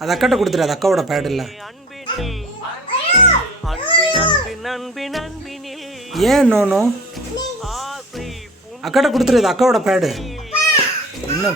அது அக்காட்ட கொடுத்துரு, அது அக்காவோட பேட் இல்லை. ஏன் நோனோ? அக்காட்ட கொடுத்துரு, இது அக்காவோட பேடு. என்ன